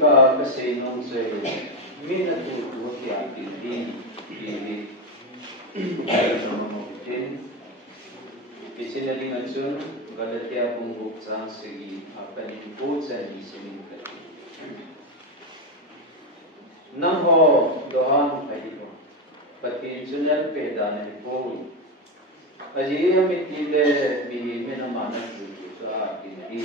ka kasi nung sa minatuto kaya hindi din isinalingan sun Galatia pungkuk sang segi akan ikut sa isining kati nang ho dohan kayo pati sunal peda na po aji amitile bihi menamana tu sa dinhi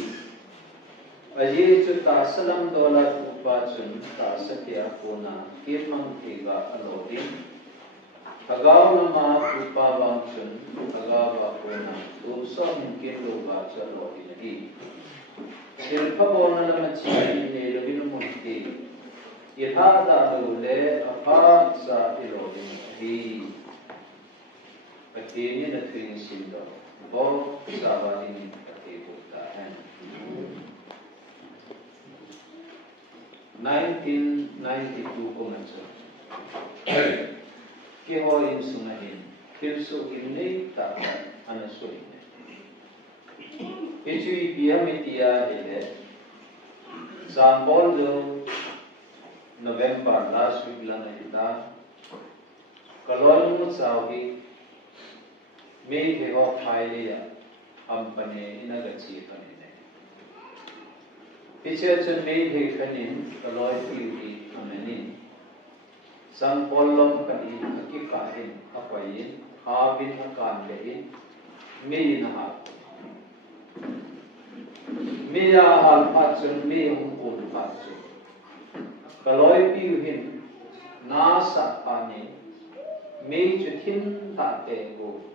aji chuta salam dola upa chun ta satya kona kirmang tiga alodin agaw nama upa bang chun agawa kona usa mungkin loba sa alodin silpa bona naman siya ni lubin munti ihada lule apa sa alodin di pati na tuwing sindo bo sa din pati butahan 1992 ko man sa kihoin sungahin kilso inay ta anasuin Ichui bihamitiya hele Zambol November last week lang na ita kalol mo sawi may kiho kailiya ampane inagatsi kanine Pichachun may he kanin kaloy piuti amanin sang polom kanin akikahin akwayin habin akanlein may nahap may ahal patsun may humpun patsun kaloy piuhin nasa panin may chutin tate ko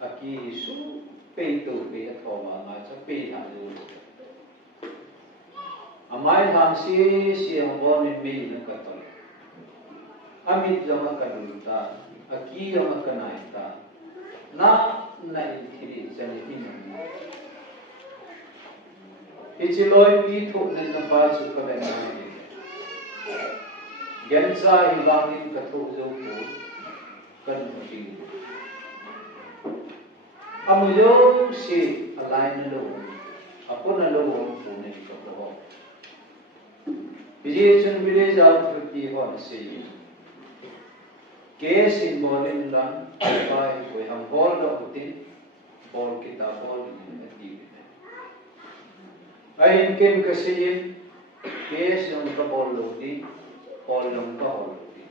aki su peito pe athoma nga cha pe na lu amai hamsi siang bon in me na katol amit jama kadulta aki jama kanaita na thiri jani in ichiloi pi thok na pa su ka ben na gensa hilangin katho jo ko kan pati amuyo si alain lo ako na lo punin ko ko Vision village out 50 one say case in Bolin lan by we have ball of tin ball kita ball in the I came kasi case ng ka ball lodi ball ng ka lodi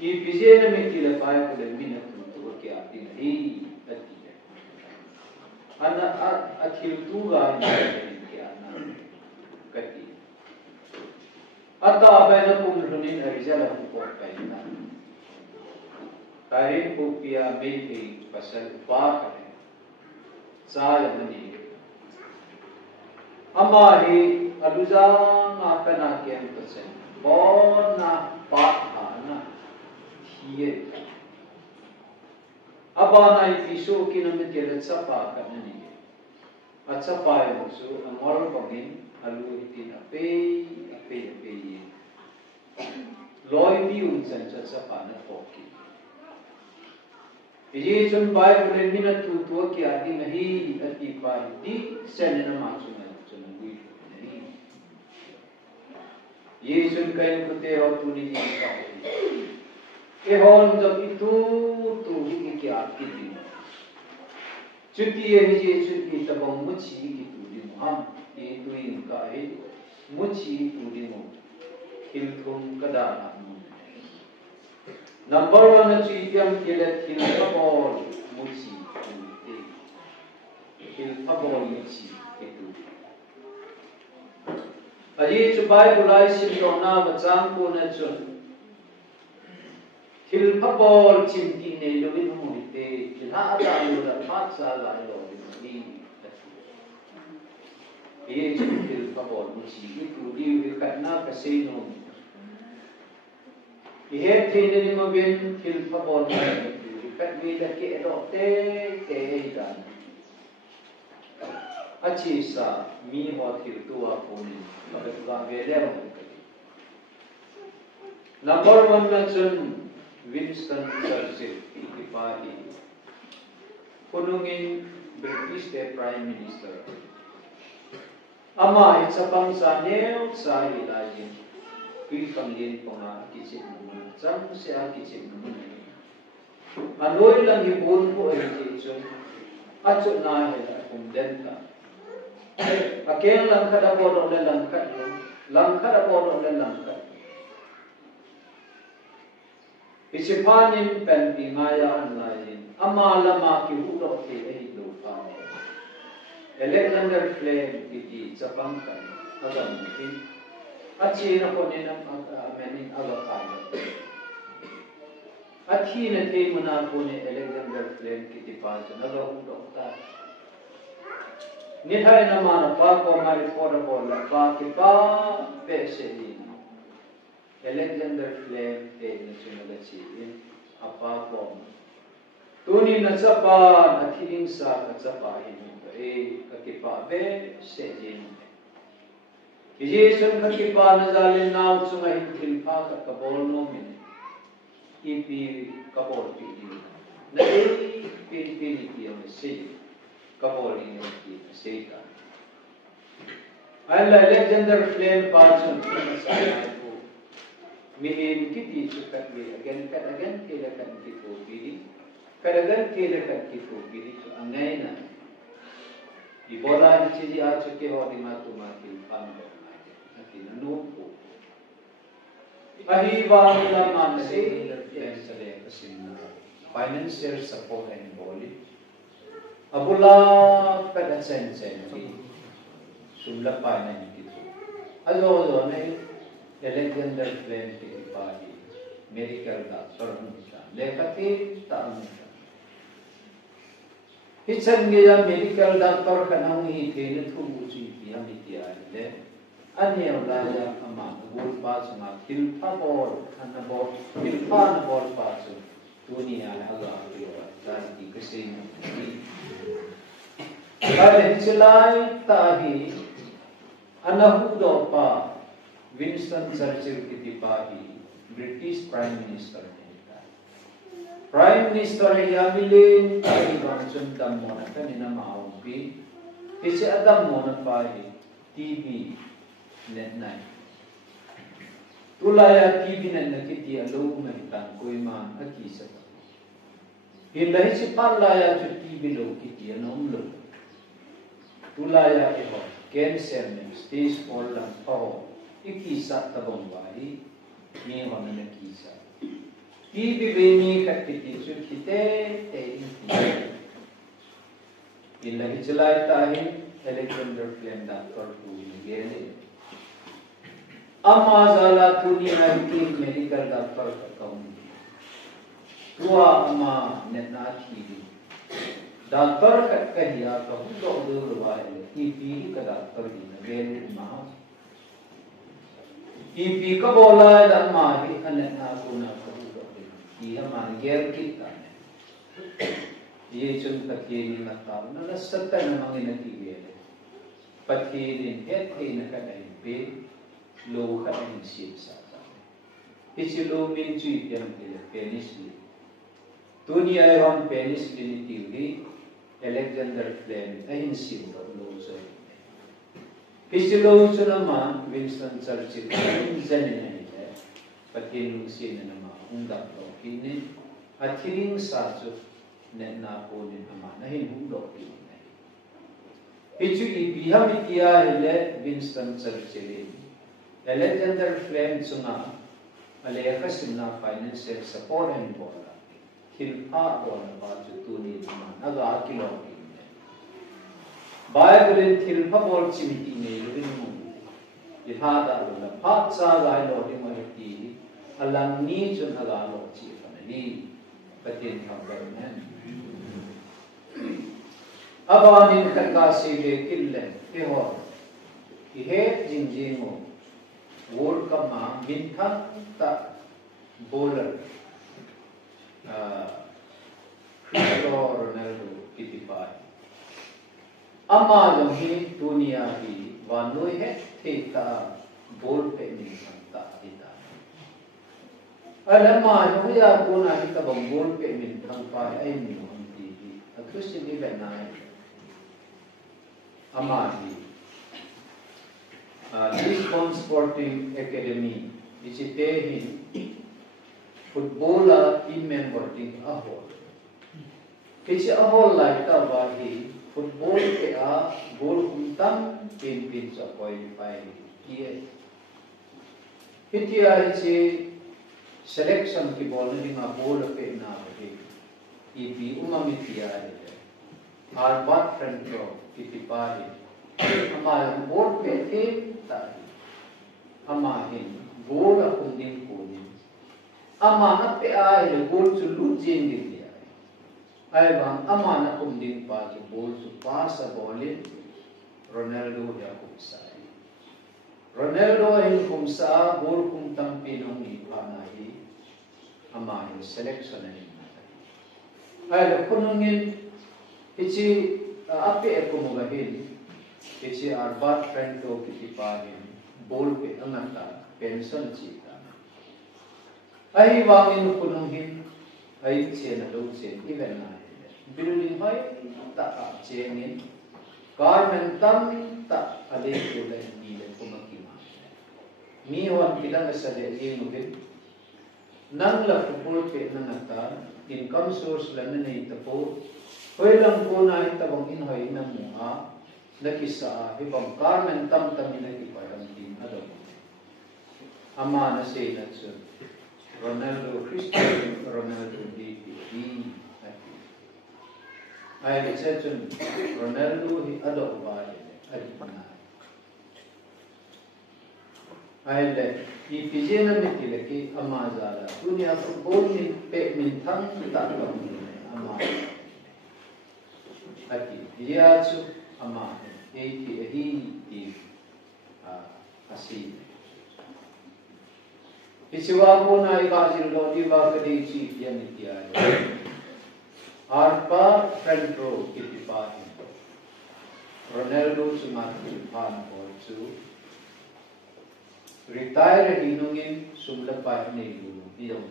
I vision में किला पाया को लेकिन तो क्या दिन ही अति है अना अखिल तू गाय क्या ना कटी Ata abena pumulunin arizala hukuk kaina. Tarin pupia mehi pasal pakane. Saya mani. Amahi aluzang apena kian pasen. Bona pakana hiye. Abana ipiso kinamit kilat sa pakana ni. At sa payo so amor pangin alu itin ape Loi bi unsan sa pana poki. Ye chun bai bulen mina tu ki adi nahi ati pai di sen na ma chun bui nahi. Ye chun kai kute ho tu ni ji ka. E hon jab itu tu hi ki ati di. Chuti ye ji chuti tabong muchi ki tu di ham ye tu in ka he muchi tu di mo. Hilthum kadana Number 1 achievement kilat hilpabol muchi hilpabol muchi itu Aji chubai bulai simtona bachang ko na chun hilpabol chimti ne lobin humite jina ata lo da patsa la lo ni ye chim hilpabol muchi itu di katna kasino Ihe thinini mo bin hilpa bon kat mi da ke do te dan achi sa mi ho thil tua puni ka ga ve le mo number 1 na chun Winston Churchill ipahi kunungin British Prime Minister ama ichapang sa neo sa ilayin pi panglin ponga kichip naman chang siya kichip naman anoy lang ibun ko ay kichon acho na hela kung denta akeng lang kada bodo le lang kada bodo le langkat isipanin pen pingaya online ama lama ki hudo ki ei do pa Alexander Flame kiti Japang kan agam mungkin aci na ko ni nam menin agakaya aci na te muna ko ni Alexander Flame kiti pa sa nagahu dokta ni thai na mana pa ko mari pora bola pa ki pa peseli Alexander Flame te na sunaga chi apa ko tuni na sapa na thiling sa ka sapa hin kakipa be sejin Yesus kakipa na zalin naw sunga hintil pa ka kabol no min ipi kabol pi na pin pi ang se kabol ni ki se ka alla Alexander Flame pa sun sa ko mihin kiti sukat be again kila kan kito bi kadagan kila kan kito bi so angai na Ibola chiji acho ke ho di matu mati pando nati nanu ko ahi wa la man se sale kasin financial support and boli abula pada sen sumla pa na ni azo ne Alexander Flame ke padi medical doctor lekati ta Hichan gaya medical doctor kanang hite thu chi pia mitia le anya laya ama bol pa sma tilpa bol kana bol tilpa na bol pa su dunia aga piwa dan di kesin kale chelai tahi anahu do pa Winston Churchill kiti pahi British Prime Minister Prime Minister Yamilin tayo bang sundam mo na kanina maumpi kasi adam mo na pahi TV net na tulaya TV na nakiti alo mahitang ko'y man akisa hilay si palaya sa TV lo kiti anong lo tulaya iho cancer na stage 4 lang pa ikisa tabong bayi niyo na nakisa Ibibini kakiti sukite te illa hichalai tahi Alexander Flame doctor tu gene amma zala dunia ki medical doctor kaum tua amma netna thi doctor kat kahiya kahu do wa ipi ka doctor di gene ma ipi ka bola da ma hi anna kuna Ia man ger kita ye chun takini mataw na nasata na mga natigil patinin het na kanay pe lo ka ang sip sa iti lo min chui yang penicillin dunia yon penicillin iti Alexander Flame ay sip lo so iti lo so naman Winston Churchill insan na ito patin sin na undak lo kini athiring sa chu ne na po ni ama na hin hundo ki ne hichu ibiham itia hele Winston Churchill Alexander Flame chunga aleka simna financial support and bola hilpa bola ba chu tu ni ama naga kilo ki ne Bible hilpa bol chimiti ne rin mu ithada la phat sa ga lo ni ma ti alam ni chun aga lo chi ni patin government abanin kaka sile kille ho ihe jingjingo world cup ma minthang ta bowler Cristiano Ronaldo kitipai ama lo hi dunia hi wanoi he theta bol pe ni ta ita Alama ya kuna kita bangun pe min tanpa ay ni TV. At Christian event na amadi. Lisbon Sporting Academy isitehin footballer team member ting ahol kichi ahol like ta bahi football ke a goal kumtam pin sa qualify kiye hitia ichi selection ki ball ni ma ball pe na bahi ipi umamitia Albert Franco itipari ama ball pe ke ta ama hin goal akum din kunin ama na pe ai goal chu lu jing din dia ai bang ama na kum din pa chu goal chu pass a ball Ronaldo ya kum sai Ronaldo hin kum sa goal kum tam pe no ni pa na hi ama hin selection ni ai la kunungin ichi ape ko mo gahin ichi Albert Franco itipari ball pe amata pension chita ai wangin kununghin ai chena lo chen even na building hai ta chenin garment tam ta ale ko la ni le kumaki ma mi wan bilang sa le nuhin nang la football pe nangata income source la nei ta po hoilang ko na ita bang in hoy na muha nakisa ibang garment tam tam na ki parang din ado ama na say na so Ronaldo Cristiano Ronaldo di ay exception Ronaldo hi ado ba ay na ay le ipijena mitilaki ama zala dunia football ni pe min thang ta ta ama ati dia chu ama eti di asi Isiwa ko na ikasir lo di ba kadi chi yan itiya Arpa Franco itipa Ronaldo sumati pan ko chu retire hinungin sumlapa ni lu iyong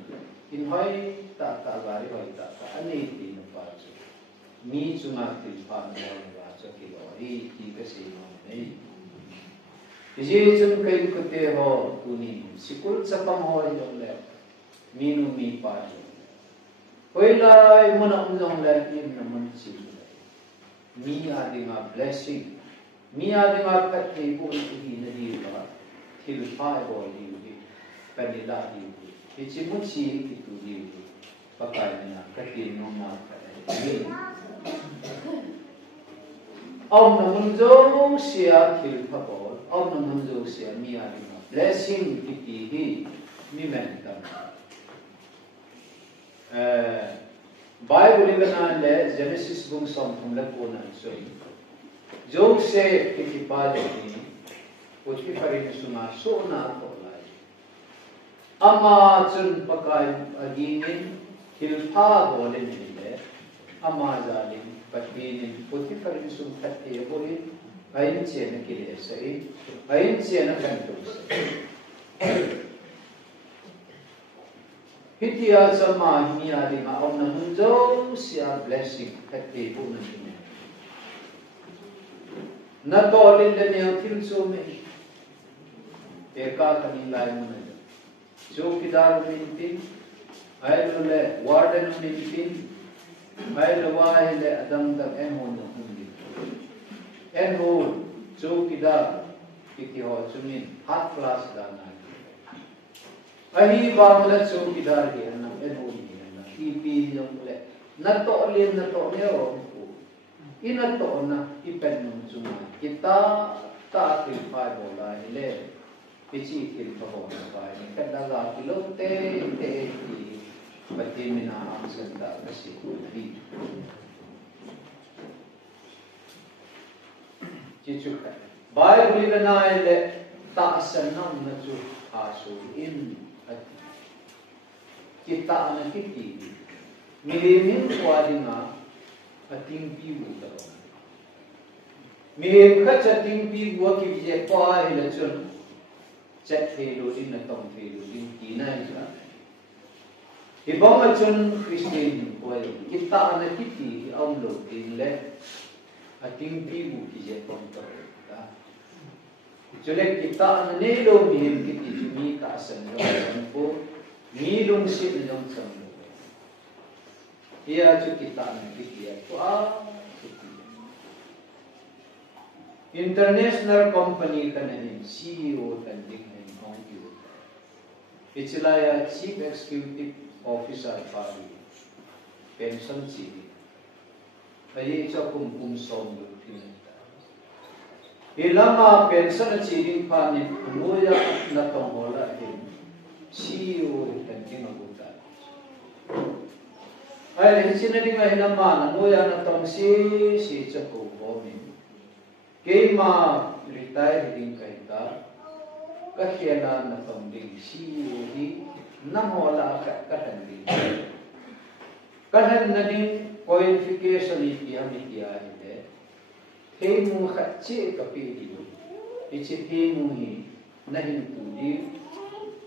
inhoy ta bari hoy ta ani ti na pa chu mi sumati pan ko ba chu ki lo ri ti kasi no nei Isi chun kai kute ho tuni sikul sapam ho jong le minu mi pa hoi lai mona umjong le in na man chi mi adi ma blessing mi adi ma kat ni bu ni na di ba thil pa bo di di pa ni la di isi mu chi ki tu di pa kai na kat ni no ma ka Om namun jo sia thil pa bo Om namun jo sia mi adi ma blessing kiti hi mi men tam Bible ibana le Genesis bung som thum la ko na so jo se kiti pa de ni uthi farin suna so na ko lai ama chun pakai aginin thil pa bo le ni le ama zalim patinin uthi farin sum khatte borin ain chena kile sai ain chena kan tu hitia sama himia di ma om namun jo sia blessing khatte bu na ni na to lin le ne thil so me eka kani lai mun jo kidar min tin ai lo le warden min tin ai lo wa le adam da en hon no en ho jo kidar kiti ho chumin hat class da na ahi bangla jo kidar ge na en ho ni na ip jong le na to ne ro ina to na ipen no chuma kita ta til pai bo la le pichi til pa bo na pai ni ka da ga kilo te ti pati mina am san da kasi di chichu ka bai buli na le ta san nam na chu a su in kita na kiti milimin kwadinga ating piu ta mi kha chating piu wa ki je pa hila chun chat the lo din na tong the lo din ki na sa ibang chun Christian ko kita na kiti ang lo din le ating piu ki je tong ta Chule kita ane lo mihim kiti jumi ka asan lo sampo mi lung sit nong sampo. Ia ju kita ane kiti aku international company kanahin CEO tanding na yung Ichilaya Chief Executive Officer pari pension chief. Ayi cha kum som lu pinta. Ilama pension chief pani nuya na tonghola hin CEO tanding abuta. Ay sinadi nga hinama na nuya na tong si cha ko bomi. Kema retire din kahita kahyala na pambing CEO di namola katan din kahan na din qualification itiya ite hemu khatche kapili ichi hemu hi nahin tuli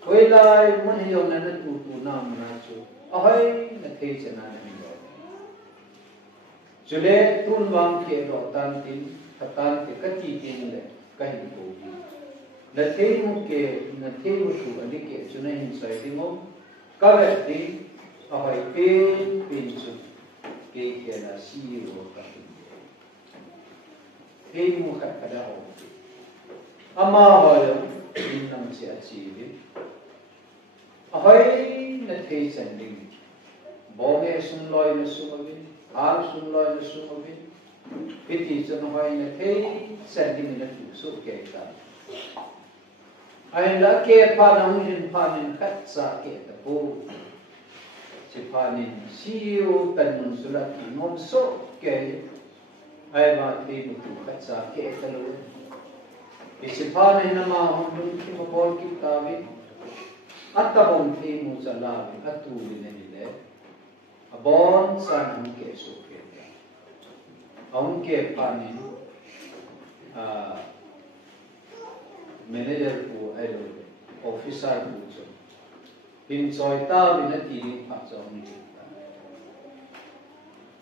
koilai mun hiyo na tutu na manacho ahai na thechana na hiyo jule tunwang ke ro tantin Katan ke kati tinle kahin kogi. Na temu tu adi ke chuna hinsai dimo kavati ahai pinchu ke na CEO kahin. Temu kada ho. Ama hoyo innam se achieve. Ahai na thei sending. Boge sunloi na sumavin, har sunloi na sumavin. Piti cho nó hoài là thế sending là chủ số kể cả ai đã kể pha nông dân pha nên khách sa kể cả bố chỉ pha nên CEO tận mình số là chỉ mong số kể ai mà thì một chủ khách sa kể cả luôn chỉ pha nên là mà hôm nay khi mà bol kịp ta với at ta bông thì một giờ là với at tu đi này đấy bon san không kể số Aunque panin manager ko ay officer ko so pinsoy tao na tini pa so ni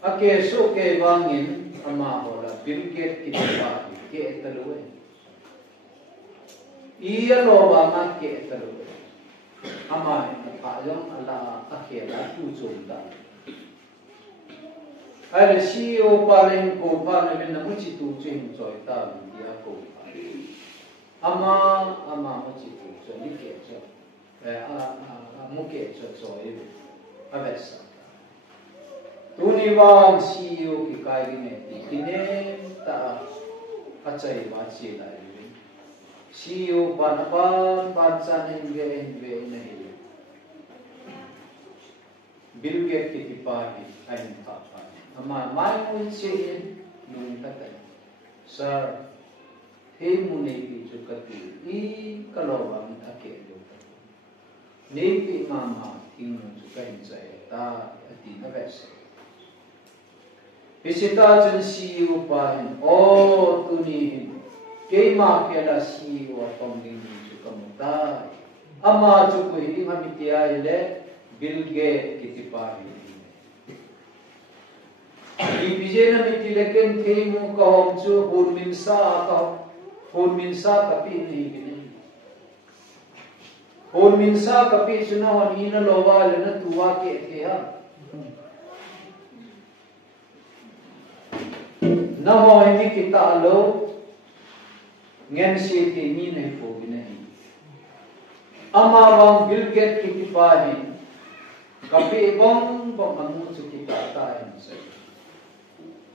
ake so ke wangin ama hola bilget kitpa ke taluwe iya lo ba ma ke taluwe ama pa yong ala akhela tu chunda Ada CEO paling ko paling na muci tu cing joy ta dia ko ama muci tu so ni ke so mu ke so joy abesa tu ni wang CEO ki kai ni ne ta achai ba chi lai CEO pan chan enve nahi Bill Gates ki tipari ain ta ama mai mun chein nun kata sir he mune bi chukati I kalawang ake do ne pi mama tingun chukain chai ta ati na ves Visita chen CEO pa hin o tuni ke ma ke la CEO pom ding chukamuta ama chukui ding hamitia ile Bill Gates ki tipari Ibijena mitilekin temu kahom chu hurminsa kapi ni bini hurminsa kapi chuna wanina lowa lena tuwa ke ha na ho ini kita alo ngen si ti ni nei po bini ama bang Bill Gates ki pa ni kapi bang amu chu kita ta ni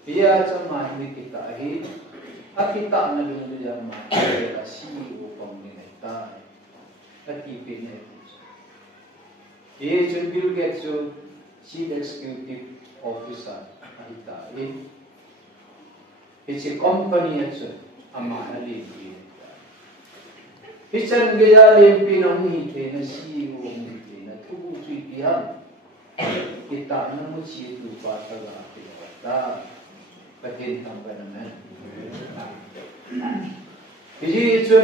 Ia cuma ini kita ahi, kita nalung yang mana si upang minta, Bill Gates. Ia cuma Bill Gates Chief Executive Officer kita ini. Ini company itu ama limpi. Ini gaya limpi namun ini si upang minta tu dia kita namun si tu patah kita. Patin tambah nama. Jadi itu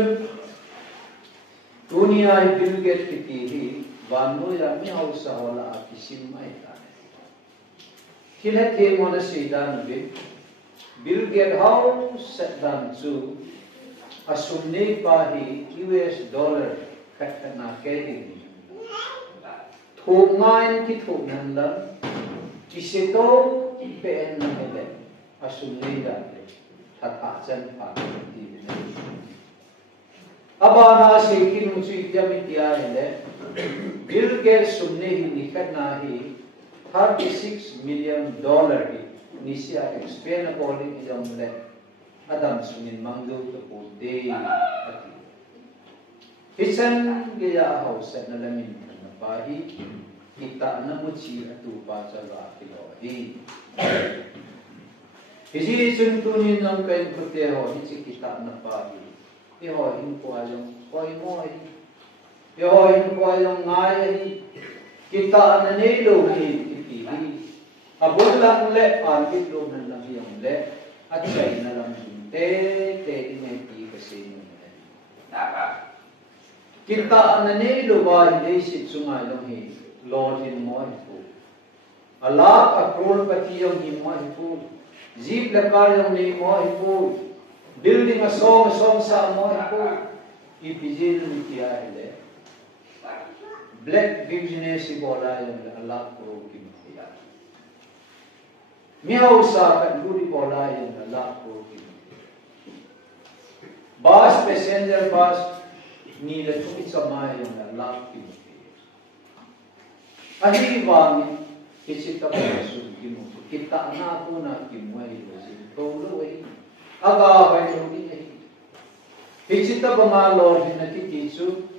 dunia Bill Gates kiti banu ya mi hausa hola akisim mai ta. Kila the mana sidan Bill Gates how set dan su asumni pahi US dollar katna kedi thongain ki thonan la kiseto pen na hele asumni da thata chan pa ti abana se kin muchi yamitia hele Bill Gates sumne hi nikatna hi $36 million hi nisia explain according to the Adam sunin mangdo to po day ati hisan gaya house na lamin na pahi kita na muchi atu pa sa ga kilo hi hiji suntunin ng kain puti ho hiji kita na pahi ho hin ko ayong koi mo hi ho hin ko ayong ngai kita na nilo hi ti abul lang le pan kitlo na lang yung le at say na lang te ineti kasi kita na nilo ba hindi sit sungay lang hi Lord in mo ito Allah akrol pati yung himo ito jeep lakar yung ni mo ito building a song sa mo ito ipijil ni tiya hele black business si bola yung Allah ko kimtiya miyaw sa kaduri bola yung Allah ko bus passenger bus nila tumit sa maya yung Allah kimtiya ahi wangi kisita pa sun kimu kita na po na kimway wasin tolo ay aga bay lodi ay kisita ba ma Lord na kitisu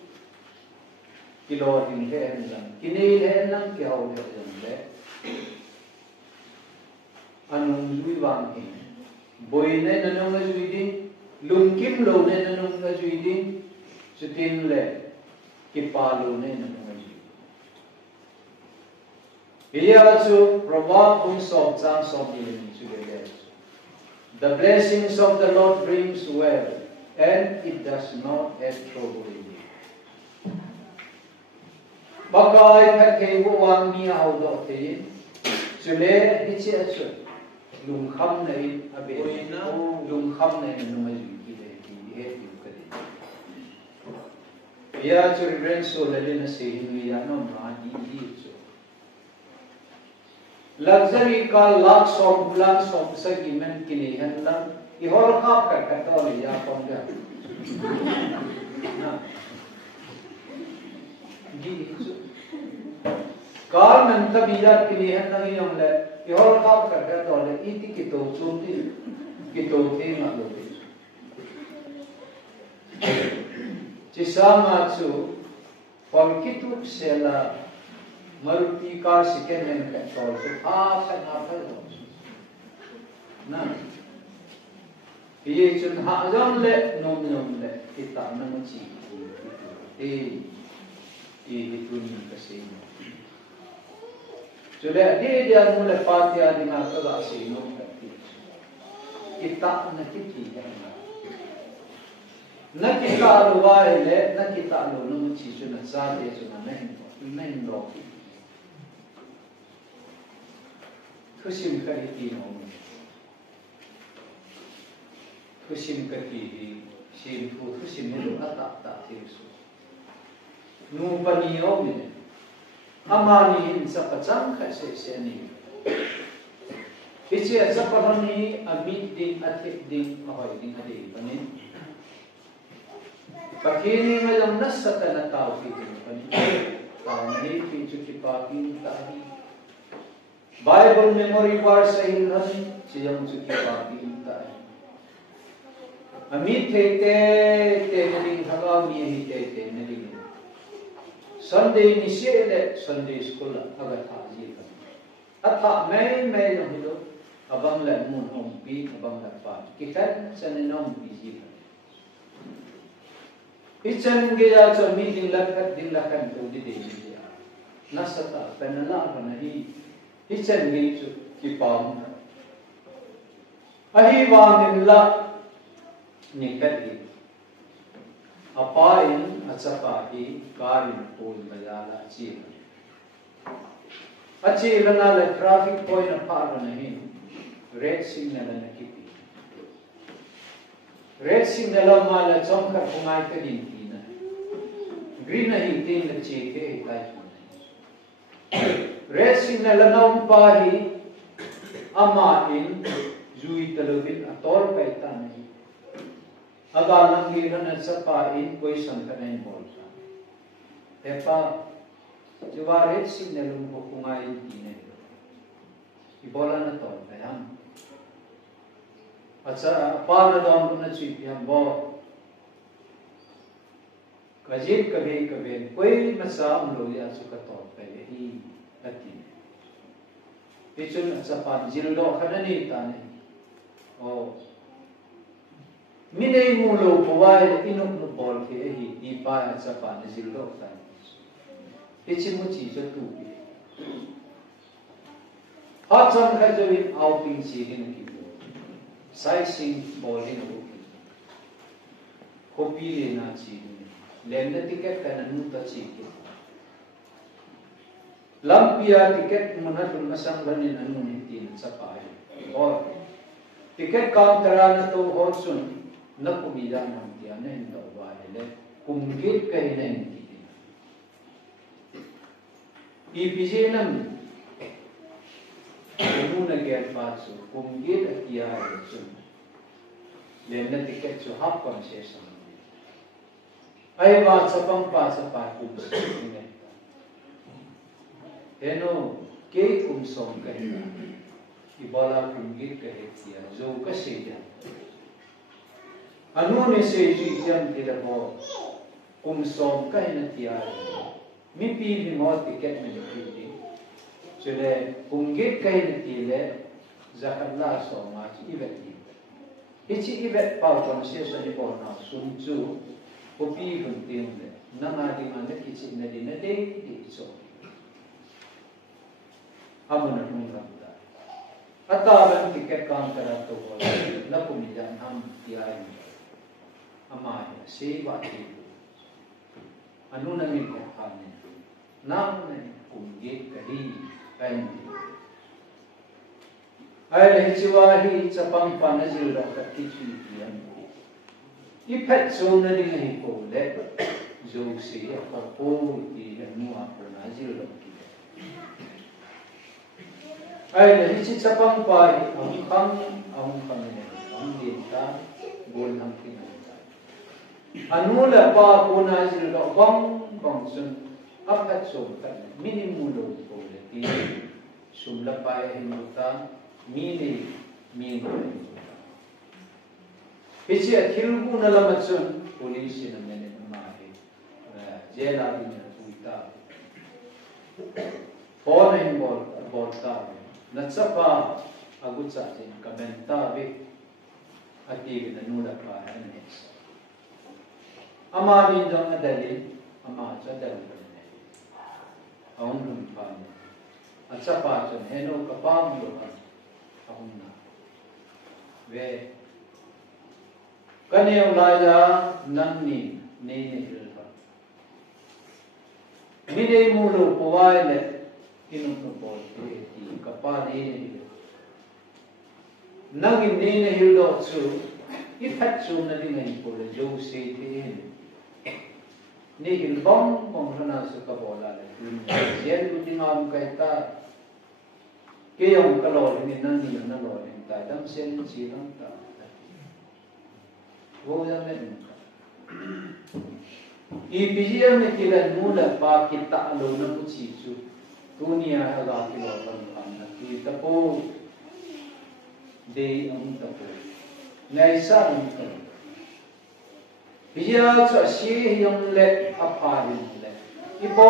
Lord in hen lang kinil lang kiyaw lang le anong luwang hin boy na nanong azwidin lungkim lo na nanong azwidin sutin le kipalo na nanong Here to provoke whom of chance of healing together. The blessings of the Lord brings well, and it does not have trouble in it. Bakai pakai buang ni au do te, sule hici acu, lung kham nai abe, lung kham nai numai kita ki he kadi. Here to reverend so lalina sehin ni ano ma di luxury ka lakh som sa gimen kini hanlang ihor khap ka katol ya pongga na di kal man tabiya kini hanlang yong le ihor khap ka katol iti kito chumti kito the ma lo chisama chu polkitu sela Maruti car second hand petrol so half na ye chun ha jam le nom le kita na chi itu ni kasi so le dia mula patia di na ka si no kita na kiti na kita luwa le na kita lo no chi chun sa de chun na men ro Kusim kati no, kusim kati sim fu kusim melu atak tak tisu. Nu paniyo ni, amani sa kacang kasi ni. Kisi sa parani amit din atik din ahoy din adi panin. Pakini ngayon nasa tanataw kiti panin. Kami pinju kipakin tahi. Bible memory verse ay hinhan siyang suki papi intay. Amit te naling hagaw niya te naling. Sunday ni siya Sunday school agat haji ka. At may yung hilo abang lang mun hompi abang lang kikat sa ninong bisi ka. Ichan gaya sa meeting lakat din lakan to di dia. Nasa ta penala ka na Ichan gitu kipam. Ahi wangin la nikati. Apain atsapahi karin pol mayala achi. Achi lana le traffic point apara nahin. Red signal na kipi. red signal mala chom kar pungai ka din ti na green na hi tin la che ke tai red signal na pa hi ama in zui talubin atol kai ta nahi aga langi na sa pa in koi san ka nahi bol sa tepa juwa red signal ko pungai ti ne ibola na tol kayam acha pa na dom na chi yam bo kajib kabe koi masa umlo ya su ka tol kai hi ati Pichun sa pan jildo kanani tani. Oh. Minay mulo pawai inok no bol ke hi ipa sa pan jildo tani. Pichin mo chi sa tupi. Hotson ka jawin outing si hin ki. Sizing bol hin ko ki. Kopi le na chi. Lenda ticket kananu ta chi ki. Lampia tiket menatun masang lanin anu nitin sapai. Or tiket counter na to horsun na kumida mantia na hinda wale kumgit kay na hindi. Ipisi nam anu na get paso kumgit at iyay sun. Lenda tiket so half concession. Ay ba sa pangpasa pa kumsa. Heno ke kumsom kahina ibala kumgit kahitya zo kasya anu ne se jam dilabo kumsom kahina tiya mi pi mi mo tiket me ni chule kumgit kahina tile zakalla so ma chi ibeti ichi ibet pa concession ni po na sunju kopi huntin na ma di man ki chi na di na de di so amuna nungramda ataban tiket counter to hol na kumijan ham tiay amaya seva ti anu na min ko khamin nam na kumge kahi kain ay le chiwahi chapang panajil ro ka kichi tiyan ipet so na ding hi ko le jo se ko ko ti nu a panajil ro ay le hi chapang pai ang khang ne ang din ta bol ham ki na anu la pa ko na jil ro bang sun apat so ta minimum lo ko le ti sum la pai hin ta mini pichi akhil bu na la machun police na mene ma he jela bi na tuita phone in bol ta natsapa agutsa sin kamenta be ati na nula pa hanes ama din dong adali ama cha dal ne aun dum pa ne atsapa chon heno kapam lo aun na ve kaneu laya nanni ne hilba mine mulo powai le inum no bol kapa ne nangin ne hildo chu iphat chu na di ngai ko le jo se te ne hil bong rana su ka bola le yen lu di ngam kai ta ke yong ka lo ni nan ni na lo ni ta dam sen chi dam ta wo ya me ipijia me kila nula pa kita lo na ku chi chu dunia aga kilo ban na ki tapo de tapo nai sa tapo biya cha si yong le apa le ipo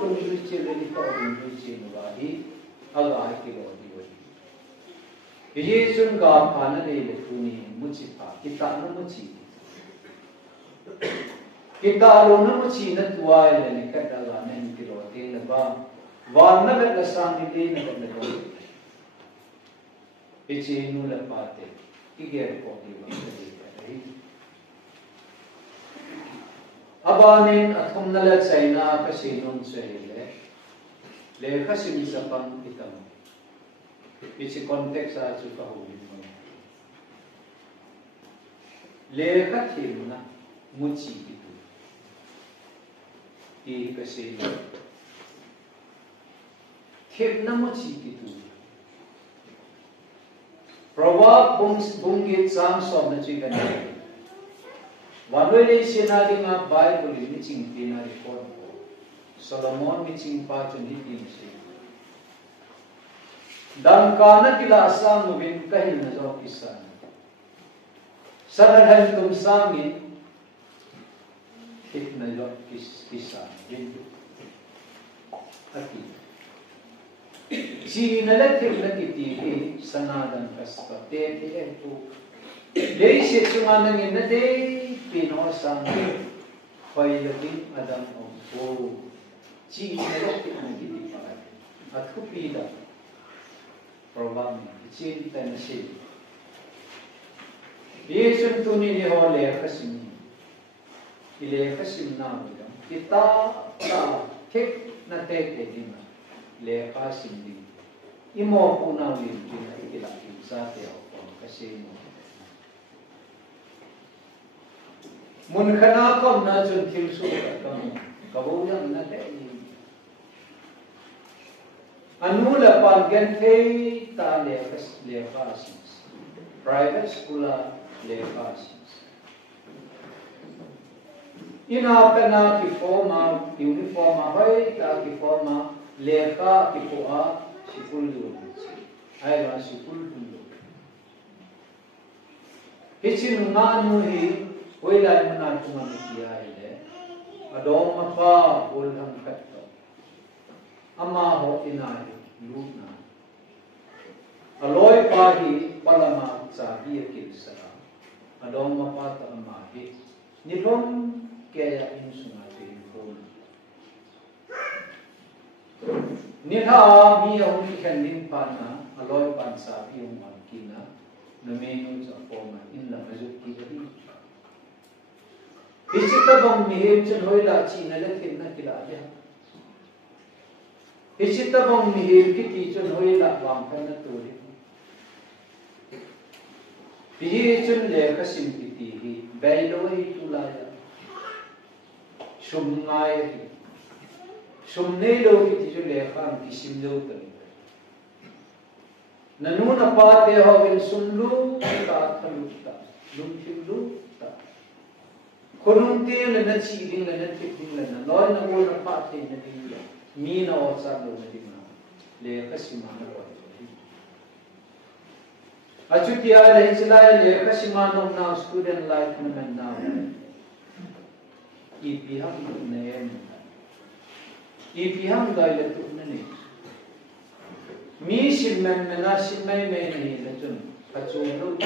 dum du chi le ni to dum du chi no ba hi aga kilo di wo biye sun ga pa na le le tu ni mu chi pa kita no mu chi kita lo na mu chi na tuwa le ni ka da ga ne kilo de le ba Warna bet lasang hindi na bet na doon. Pichi nula pate. Iger ko di ba? Abanin at kung nalatsay na kasi nun sa ile. Le kasi isa pang itam. Pichi context sa ato kahulin mo. lekha thimna muchi kitu ti kasi thimna muchi kitu Proverb bungit sang som na chikana Wanwele sinadi nga Bible ni ching pina report Solomon mi ching pa chun hitin si Dangkana kila asang mubin kahil na zo kisan Sanadhan tum sangin hit na zo kisan Ati Si nalatik na kitihi sanadan kasta Tete eto Dei si chunganangin na dei Pino sangin Pailating adam o Si nalatik na kitihi At kupida Probably, it's in Tennessee. Yesun tuni ni ho lekhasim. Ilekhasim na bilang. Kita ta kek na teke dina. Lekhasim din. Imo puna ulit dina ikilakin sa teo kasi mo. Mun kanakom na chun kilsu kamu. Kabuyang na teke. Anula pagante ta lekhasis private school lekhasis ina kana ki forma uniform hai ta ki forma lekha ki poa sikul du ai la sikul du hichin nganu hi hoila mana tuman ki ai le adom pa bolham khat Ama ho inai luna. Aloy pahi palama sa biakil sara. Adong mapata amahi. Nilong kaya insungati hon. Nilha miyong ikandin pana aloy pan sa iyong magkina na menyo sa forma inla mazut kibari. Isita bang mihim chan hoy la chinalatin na kilaya. Isita bang mihim kiti chun hoy la wang kan na turi. Pihi chun lekha sim kiti hi bailo hi tulaya. Sumngai hi. Sumnei lo kiti chun lekha ang kisim lo tali. Nanuna pate hawin sumlu ta thaluta. Lumhimlu ta. Kunung tiyo na nachiling na natikling na loy na muna pate na tingla. Mina o sablo na tingla. Lekha simana ko. Achuti ala hinsilaya lekha simana na student life naman na. Ipiham na yan. Ipiham gaya to na ni. Mi simman na simay may ni na chun. Katsulo.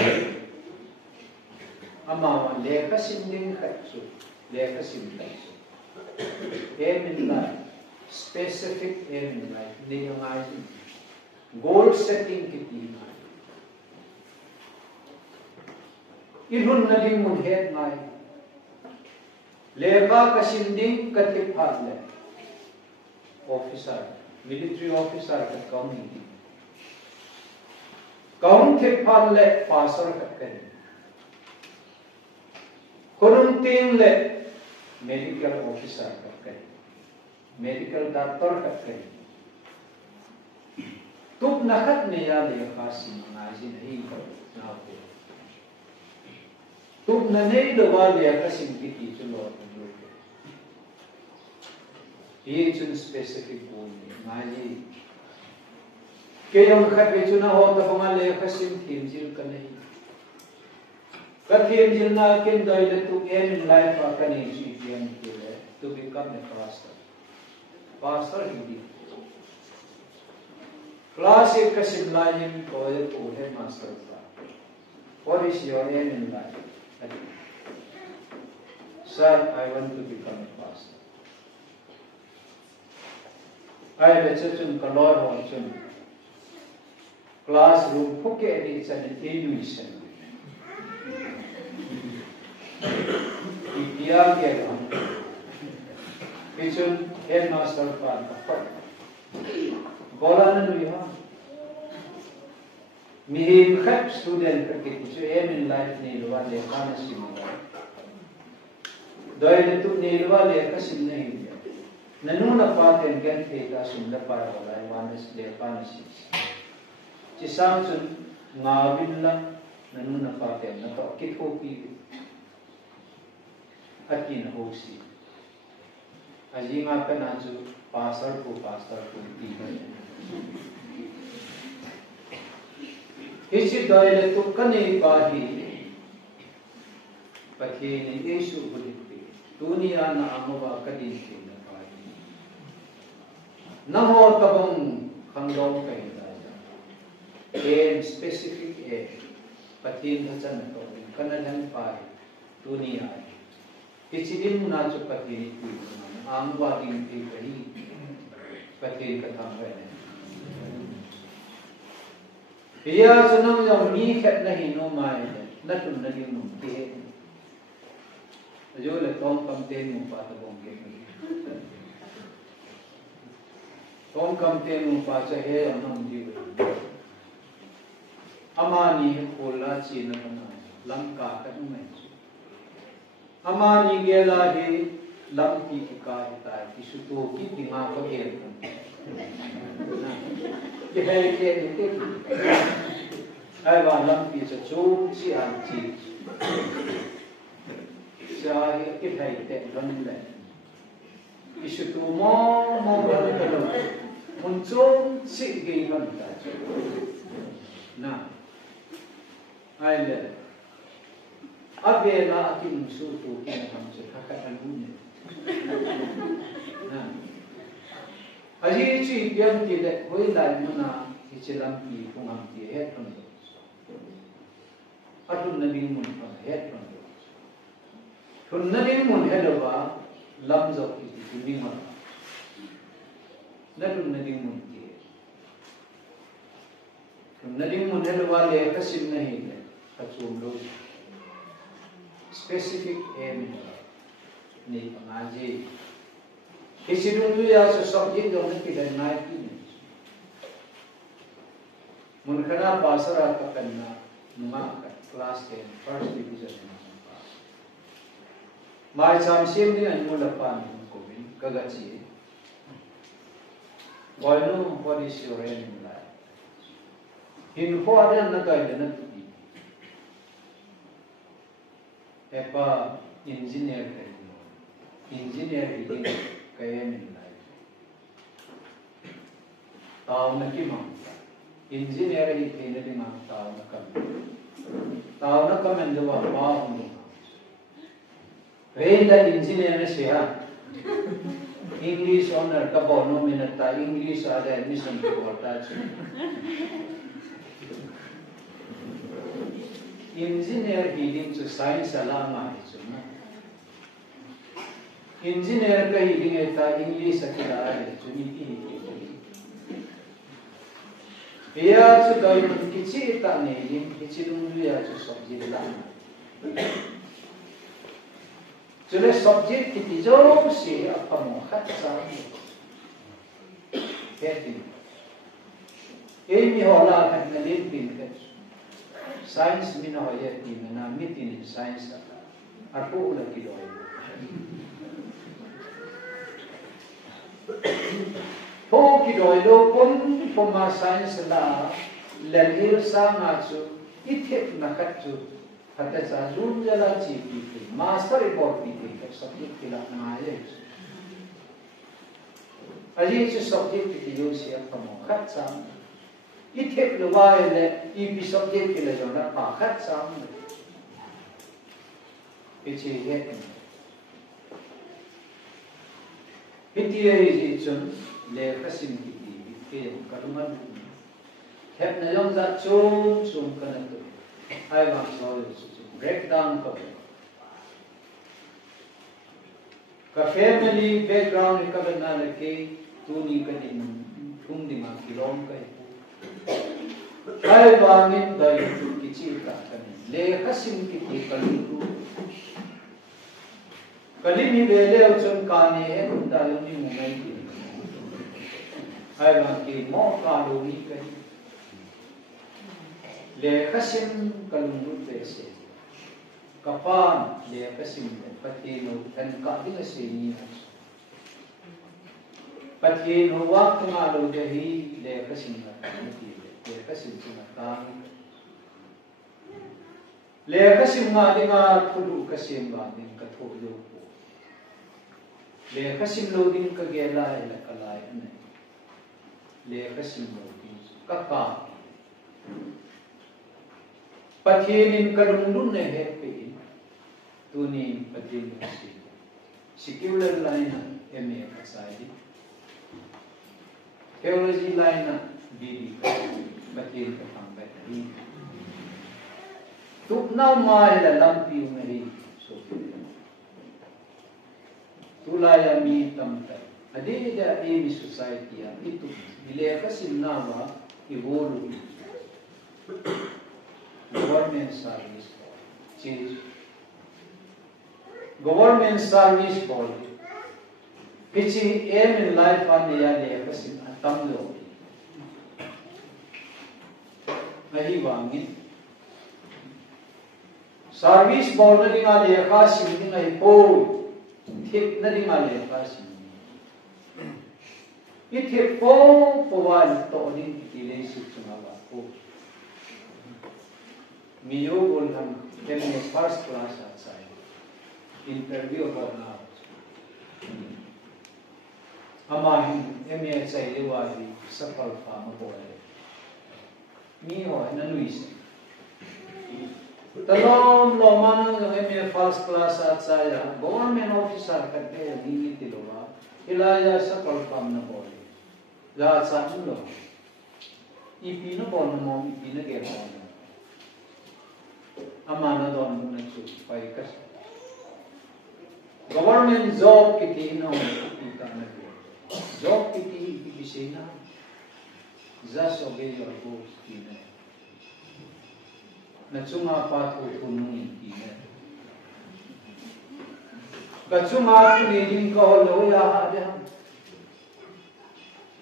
Amawa lekha simding katsu. Lekha simding. Aim in life. Specific aim in life. Hindi yung asin. Goal setting kiti. Ilun na din mong head ngay. Lekha kasinding katipale. Officer. Military officer kat kaun hindi. Kaun tipale pastor kat kani. Kunung ting le medical officer kat kani. Medical doctor kat kani. Tup nakat niya lekha simangazin ay na po. Tup na nay dawa lekha simpiti chulot. Ye chun specific goal ngaji. Kayong khat chuna ho ta banga lekha sim thimjil kanai. Kathimjil na kin doile to aim in life akani GPM kile to become a pastor. Pastor hindi. Classic kasimlayin ko headmaster pa. What is your aim in life? Sir, I want to become a pastor. I bet chun kalor ho chun. Classroom puke it's an illusion. Ipia ke ham. Pichun headmaster pa kapag. Bola na nuha. Mihim khat student ka kitu aim in life ni luwa le kana simo. doi le tu nilwa le ka sim nei nanu na pa ten gen the ta sum la pa la wan le pa ni si chi sang chun nga bin la nanu na pa ten na to ki tho pi akin ho si aji nga ka na chu pastor ko ti Isi doi le tu kani pa hi pathini Yesu bulipi dunia na amuwa kadin na pa hi namo tabong kangdong kay daya en specific pathin hachan to kanalan pa hi dunia isi din na chu pathini tu amuwa din ti kai pathin ka tham hai Biya sunam yang mi khat nahi no mai na tun na lim no ke jo le tom kam te mu pa ta bong ke tom kam te mu pa cha he anam ji amani khola chi na na lanka ka nu mai amani ge la hi lam ki ka ta ki su to ki ti ma ko he cái hay cái ai vào lâm bị cho chú chỉ ăn chỉ cho cái hay tệ lắm này cái sự tu mò lắm cái đó muốn trốn chỉ cái lắm ta na ai là áp về là cái một số tu cái làm cho các anh luôn na Aji chi pian ti le hoi lai mana ichilam pi kungam ti het ron do atun na bin mun pa het ron do thun na bin mun helwa lam zo ki ti bin ma na thun na bin mun ti thun na bin mun helwa le kasim nahi le achum lo specific aim ni pangaji Isi dulu ya subjek yang kita naik ini. Mungkin pasar atau kena nama kelas 10 first division. Macam siapa ni anu lapan Covid kagaci. Walau what is your aim like? Info ada nak ada nak tu. Apa engineer ini. Kaya nilai. Tahu nak kimang. Engineer ini kena dengan tahu nak kam. Tahu nak kam yang dua apa pun. Kaya engineer ni siapa? English honor kabo no minata English ada admission kuota. Engineer hidup tu science alama itu. Engineer ka hiling eta English akila ale chuni ki biya su doi kichi eta ne yin kichi dum ya su subject la jule subject ki jo si apa mo khat sa hetin mi hola khat na lin pin ka science min ho ye ti na mitin science aku la ki doi Ho ki doi do pon poma science la lelhir sa nga chu ithek na khat chu hata sa jun jala chi pi master report pi ka subject kila na ye ali chu subject ki yo sia pamo khat sa ithek lo wa le i pi subject kila jo na pa khat sa ichi ye Pitiya is chun le kasim kiti ke kaluman hep na yong za chum kana to ai bang so break down ko ka family background ka bana le ke tu ni ka din thum di ma kilom ka ai bang in dai tu kichi ka le kasim kiti kalu Kalimi bele uchun kane hai bunda luni mumai ki hai baki mo kalu ni kai le khasim kalungu pese kapan le kasim patino tan ka ding asini patino waktu ngalo dehi le kasim na mati le kasim na tang le kasim nga dinga thulu kasim ba din ka thoyo le kasim lo din ka gela la kalai ane le kasim lo din ka ka patinin kalundun ne he pe tuni patin si secular line MA kasai theology line BD patin ka pangbat ni tuk nau mai la lampi mai so tulaya mi tamta ade da emi society ya itu bile kasim nawa evolve government service change government service for kichi aim in life and ya le kasim atam lo nahi wangi service bol na dinga le kasim dinga po thik na dinga le kasim it po wal to din kile su chunawa po miyo bol ham temne first class outside interview करना हमारी MA चाहिए वाली सफल काम बोले मी हो ना लुइस तलोम लोमान जो MA first class outside government officer करते हैं नहीं तिलोवा इलाजा सफल काम न बोले जा साथ लो इपी न बोल न मोम इपी न गेल अमाना दोन न चुप पाई कर government job kiti na kita na job kiti bisina just obey your boss kina na chunga pa thu thunu kina ka chunga tu din ko lo ya ha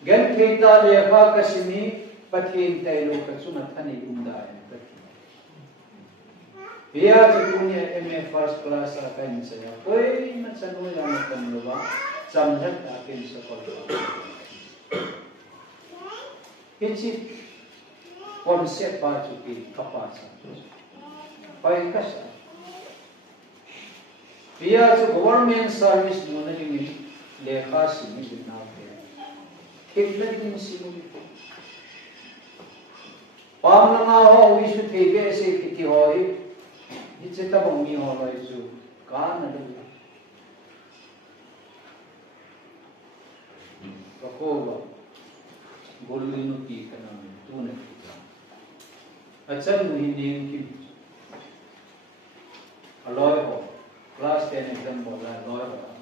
gen kita le kha kasimi pathin tai lo ka chunga thani unda Ia punya MA first class akan saya. Koi macam mana yang akan lupa, samjat akan sekolah. Kecil konsep pacuki kapasan. Baik kasar. Ia government service mana ini lekha sini benar dia. Kita ini sini. Pamlanga ho wisu tiga se kiti hoi. Itu tak bumi orang itu kan ada. Kakoba, boleh nuki kenam tu nak kita. Acar muhini mungkin. Aloy ho, class 10 exam bola aloy ho.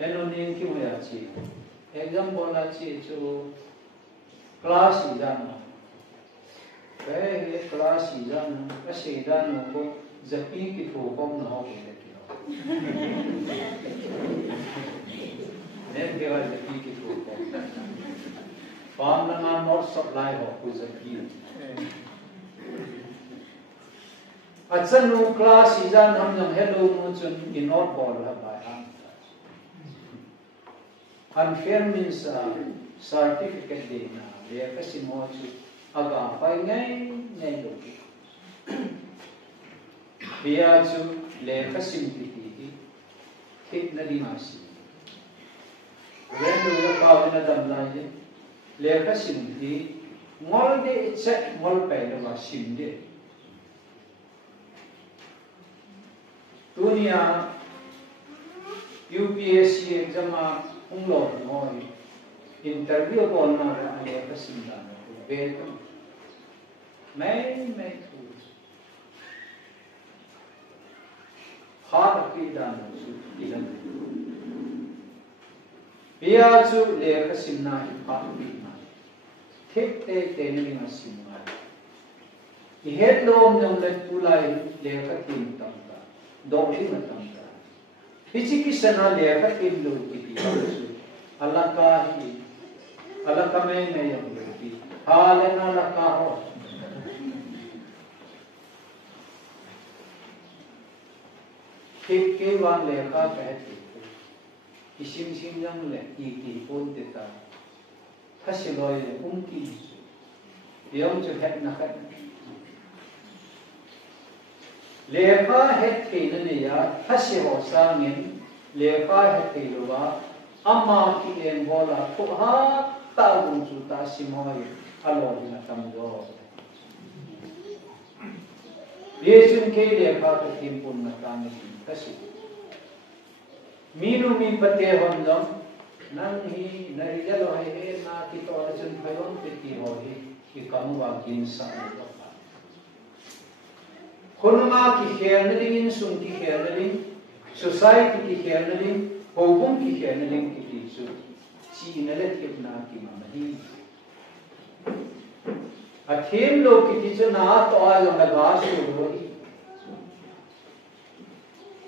Eno ni mungkin boleh aci. Exam bola aci itu class exam. Cái class season cái season nó có giật cái thủ công nó học được kiểu nên cái là giật cái thủ công farm là ngang not supply học của giật cái ở trên nó class season हम जब hello nó chun in not ball là bài ăn unfair means certificate देना ये कैसे मौजूद aga pai ngay lo biya chu le khasim ti thik na di masi wen lo ka na dam lai le khasim ti ngol de che ngol pe lo ma sim de dunia UPSC exam ma ung lo ngoi interview ko na le khasim da về mấy tools hard ki dan su ilan bia chu le khasim na hi pa bi na thik te ni ma sim ma I het lom nyam le tulai le khatim tam ta do hi ma tam ta pichi ki sana le khatim lo ki ti su Allah ka hi Allah ka me ne yam Halena lakaho. के वान लेखा कहते किसिम सिम जंग ले की फोन देता फंसे लोए की यम जो है ना कर लेखा है के न या फंसे हो सांगिन लेखा है के लोगा अम्मा की एम बोला तो हा ताउं सुता सिमोय अलोन ना तमदो ये सुन के लेखा के टीम पुन मताने फंसे मीनू मी पते हमजम नंग ही नरिजल है ना की तो अर्जुन भयों पे की हो ही कि कामुआ किन सान खुनमा की खेलनिंग सुन की खेलनिंग सोसाइटी की खेलनिंग होगुम की खेलनिंग की तीसु ची नले कितना की ममही अथेम लोग की तीसु ना तो आज लगाश हो ही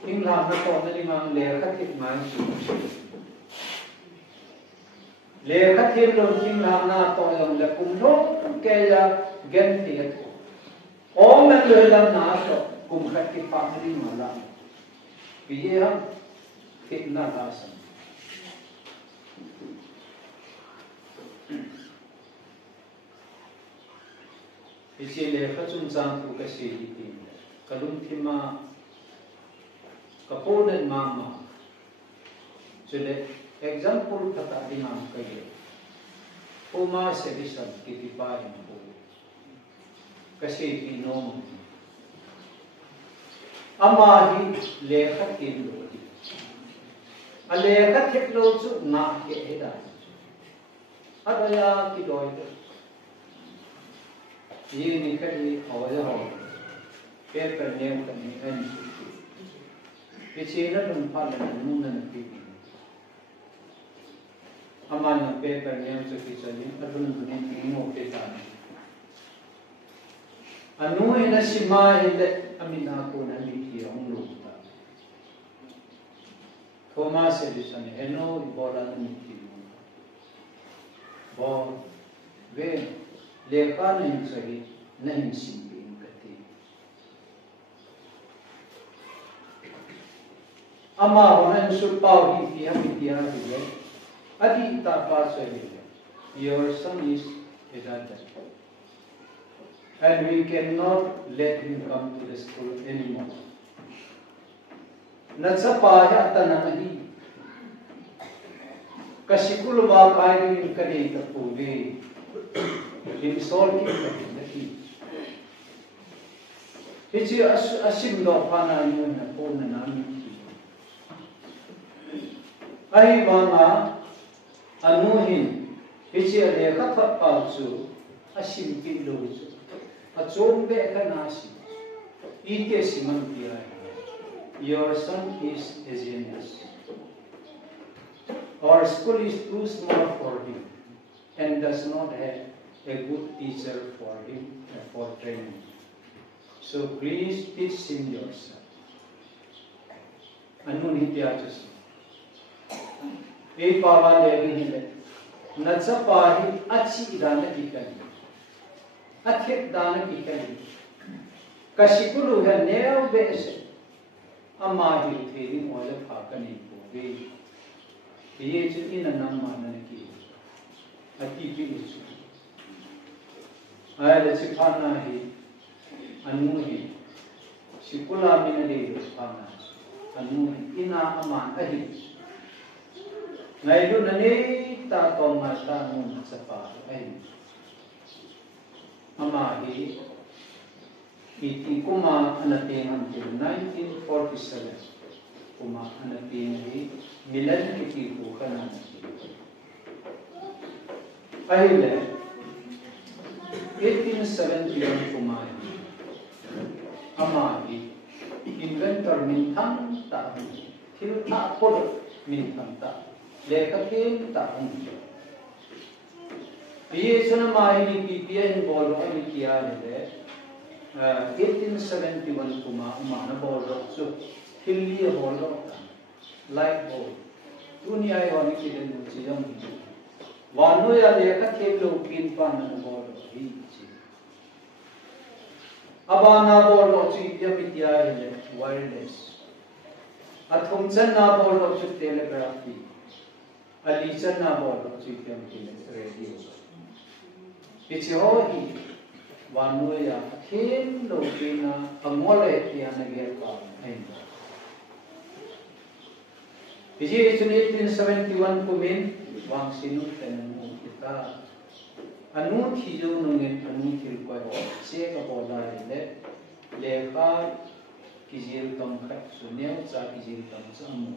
इंग लाभ न तो नली मांग लेखा के मांग लेखा के लोग इंग लाभ ना तो यम लकुम लो के या गंती है ओम न लेला ना तो कुम खट के पाखरी माला ये हम कितना दासन इसी लेखा चुनचान को कैसे ही थी कलुम थी माँ कपोलन मामा चले एग्जाम्पल पता दिमाग करिए ओमा से भी सब की दिपाई में हो कैसे भी नोम अमाही लेखक के लोग अलेखक के लोग जो ना के हेदा अदया की लोग ये निकली आवाज़ हो पेपर नेम करने का Bicara tentang nungan pipi, aman paper yang sekisahnya, adun dunia ini kita. Anu ina sima ile amina ko na liki ang lupa. Thomas Edison eno bola liki. Bon, ve lekha nahi sahi nahi simpi. अम्मा होने सुपाव ही किया मित्या हुए अभी तापा से your son is adult and we cannot let him come to the school anymore नचपाया तनमही कशिकुल वाकाई करे तपुवे इंसॉल की नहीं इसी असिम लोपाना यूं न पूर्ण नामी आई वामा अनुहिन इसे लेखा पाचु असिम की लोचु अचोम बे कनासी इते सिमन दिया है your son is a genius our school is too small for him and does not have a good teacher for him for training so please teach him yourself अनुहिन त्याचु एक पावा ले भी है नचा पाही अच्छी दान की करी अच्छे दान की करी कशिकुलु है नेव बेस अमाही तेरी मौज फाकने को वे ये जो इन नाम मानने की अति भी इच्छु आये लचिपाना ही अनुही शिकुला में ले लचिपाना अनुही इना अमान अहि Ngày lúc này ta còn mà ta muốn sẽ phải anh ama hi iti kuma anatin until 1947 kuma anatin hi milan kiti ko kana ahile 1871 kuma ama hi inventor min tham ta thil tha pod min tham ta लेखकें ताहूं ये सुना माहिनी पीपीए इन बोलो अभी किया है 1871 को माना बोलो जो हिल्ली बोलो लाइट बोल दुनिया ये वाली चीज़ें मुझे जम वानो या लेखकें लोग किन पाना बोलो ही अब आना बोलो चीज़ जब किया है wireless athum chan na bol lo chu telegraphy ali chan na bol lo chu radio pichho hi wanuya khin lo kina amole tiana gel pa ai pichi chuni 1871 kumin wang sinu tenu kita anu thijo nungen anu thil ko se ka bola le lekha kijil tam khat sunel cha kijil tam samu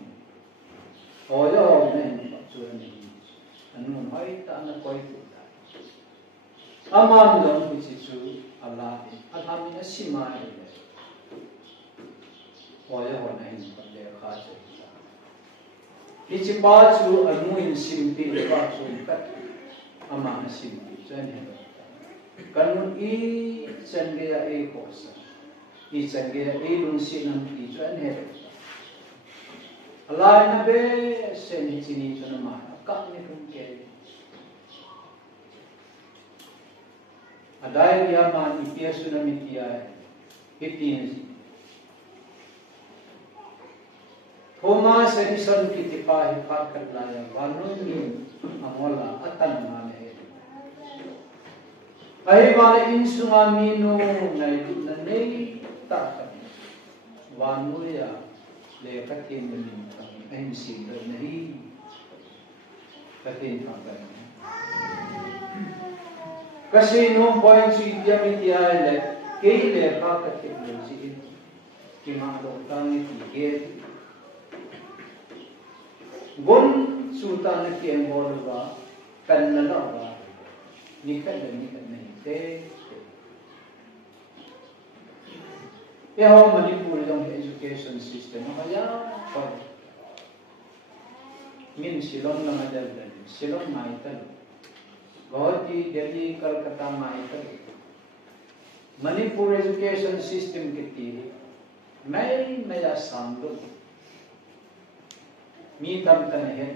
hoyo ne chuni anu hai ta na koi tu aman long pichi chu Allah athami asima le hoyo ho nai lekha che pichi pa chu anu in simpi pa chu kat ama simpi chen he kanun I chen ge ya e ko sa I chen ge ya e lung sin nam I chen he Allah na be sen chini chuna ma ka ni kun ke adai ya ma ni pia suna mi tia hitin Thomas Edison ki tipa hi phat kat la ya wanun ni amola atan ma ne ai wala insunga minu nai na nei ta ka wanu ya le ka tin min ka ai sin da nei ka tin ka ka kasi no point si dia mi dia le ke le ka ka technology ki ma do ta ni ki gon suta na ki embol ba kan na la ba ni kan nei te ya ho Manipur yung education system kaya pa min Shillong na madal Shillong maital Guwahati Delhi Kolkata maital Manipur education system kiti mai maya samdo mi tam tan he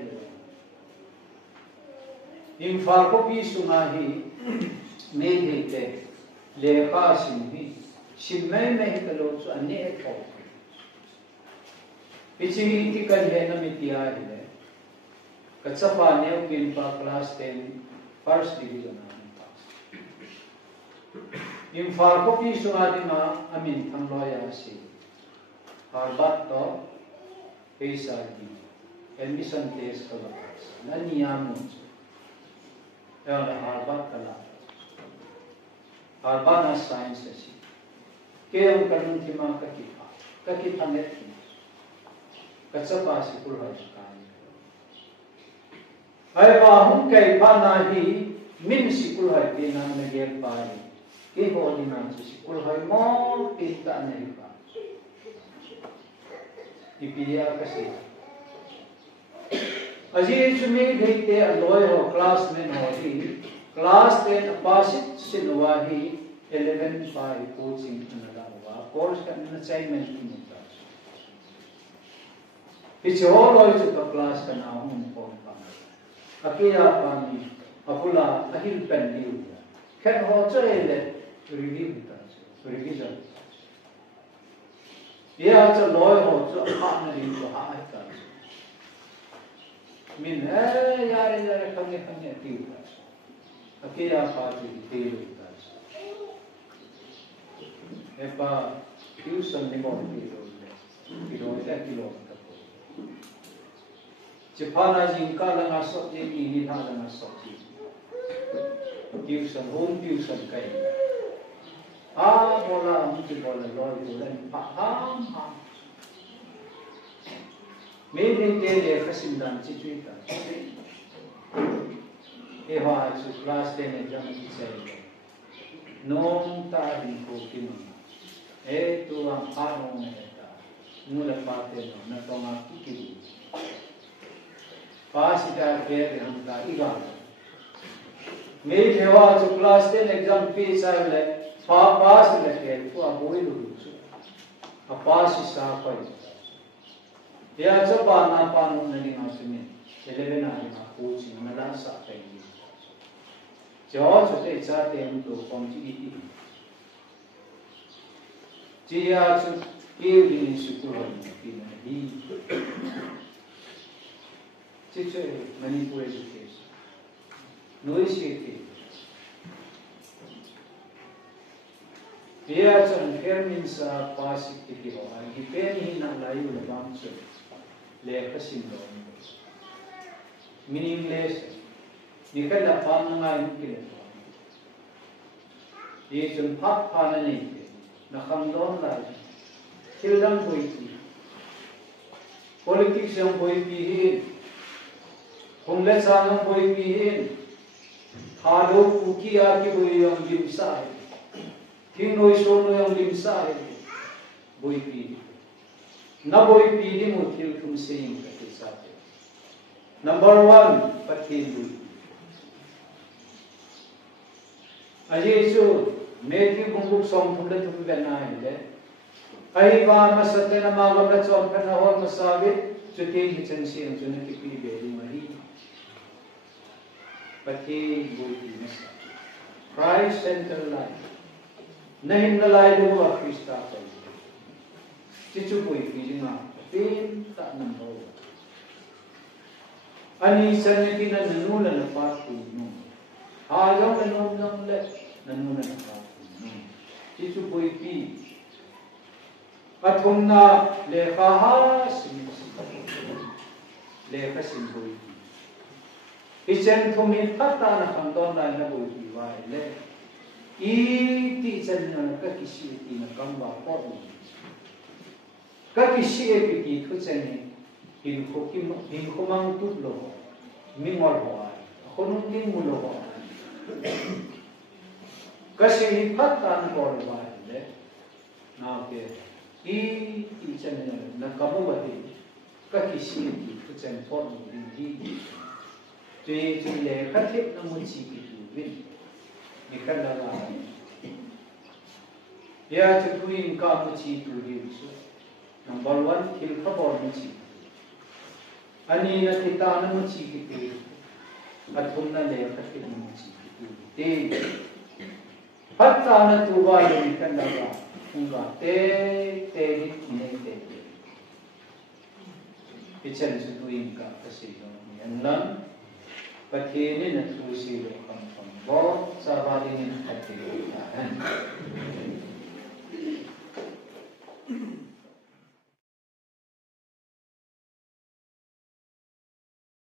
Imphal ko pi sumahi me te lekha simhi simmai me kalo su ane ko pichi ti kan he na mitia ile kachapa ne kin pa class 10 first division Imphal ko pi sumadi ma amin thang loya si Harvard to PhD admission test ko na niyam Harvard kala Harvard na science asi kaya kanun tima kakita net katsapa si pulhay kaya ay ba hum kay panahi min si pulhay pinang nagyel pari ke ho ni nan si pulhay mo kita na iba ipiya kasi Aji sumi dhikte aloy ho class mein ho hi class 10 apasit sinwa hi 11 5 coaching anala huwa course ka assignment kinita piche ho loy to class ka na hum pon pa akia pa ni apula ahil pen ni khen ho chele review ta revision ya cha loy ho cha ha na ri to ha ai ta min yare khange tiu akia party tiu epa tuition ni mo kilo chipana jin ka la na so ye ni tha la na so tuition home tuition kai bola amti bola loy bola pa ha Maybe they are facing down situation. If I should class 10 exam, it's a non time for Kim. To a paron, Nula Patel, Natoma Kiki. Pass it out here and Ivan. Maybe I was to class 10 exam piece, I will pass in the head to a boy. A pass is our point. Ya coba napa nuni masuknya, 11 hari coaching, malah sampai ini. Jauh sudah cara untuk komputer. Jika yêu đi sukul thì là đi chỉ chơi Manipur education nói gì thì bây giờ chọn phép mình sa pass thì họ anh thì phép hi na lại là bám chọn lệ cái sinh đó meaningless ni cái là bám ngay cái này ये चुन फाप फाना नहीं थे न खमदोन लाए खिलदम कोई थी पॉलिटिक्स हम कोई भी है हमले सालों कोई भी है हारो कुकी आके कोई हम लिम्सा है किंग नोई सोनो हम लिम्सा है कोई भी न कोई भी है मुझे तुम से ही करते साथ नंबर 1 पत्ती हुई अजय जो मेथी गुंगुक सोम फुले तुम बेना है ले अही बार में सत्य न मालूम न चौक पर न हो मसावे जो तेज चंसी हम जो न किपी बेरी मरी पति बोलती मसा Christ centered life नहीं न लाए लोग अक्रिस्ता पर चिचु कोई किजिंगा पेन ता नंबर अनि सन्नति न ननु न पास कुनु आजो न ननु ले ननु न पास Isu boipi athumna lekha sim lekha sim boipi ichen thumi thata na khandon na na boipi wa le I ti chen na ka kisi ti na kamba po ka kisi e ki thu chen ni hin ko mang tu lo mi ngor ho ai khonu ti mu lo ho kasi hatan kor baile na ke I ti chen na kamu ba hi ka kisi ki thu chen por ni di je je le khathip na mu chi ki tu win ni kan la la ya chu tu in ka mu chi tu di su number 1 khil khabor mu chi ani na ti ta na mu chi ki tu athum na le khathip mu chi ki tu te Hatta na tuwa yung kandaga kunga te ne te Ichan su tuwing ka kasi yung yan lang Patini na tusi yung kampang bo sa bali ng katilutan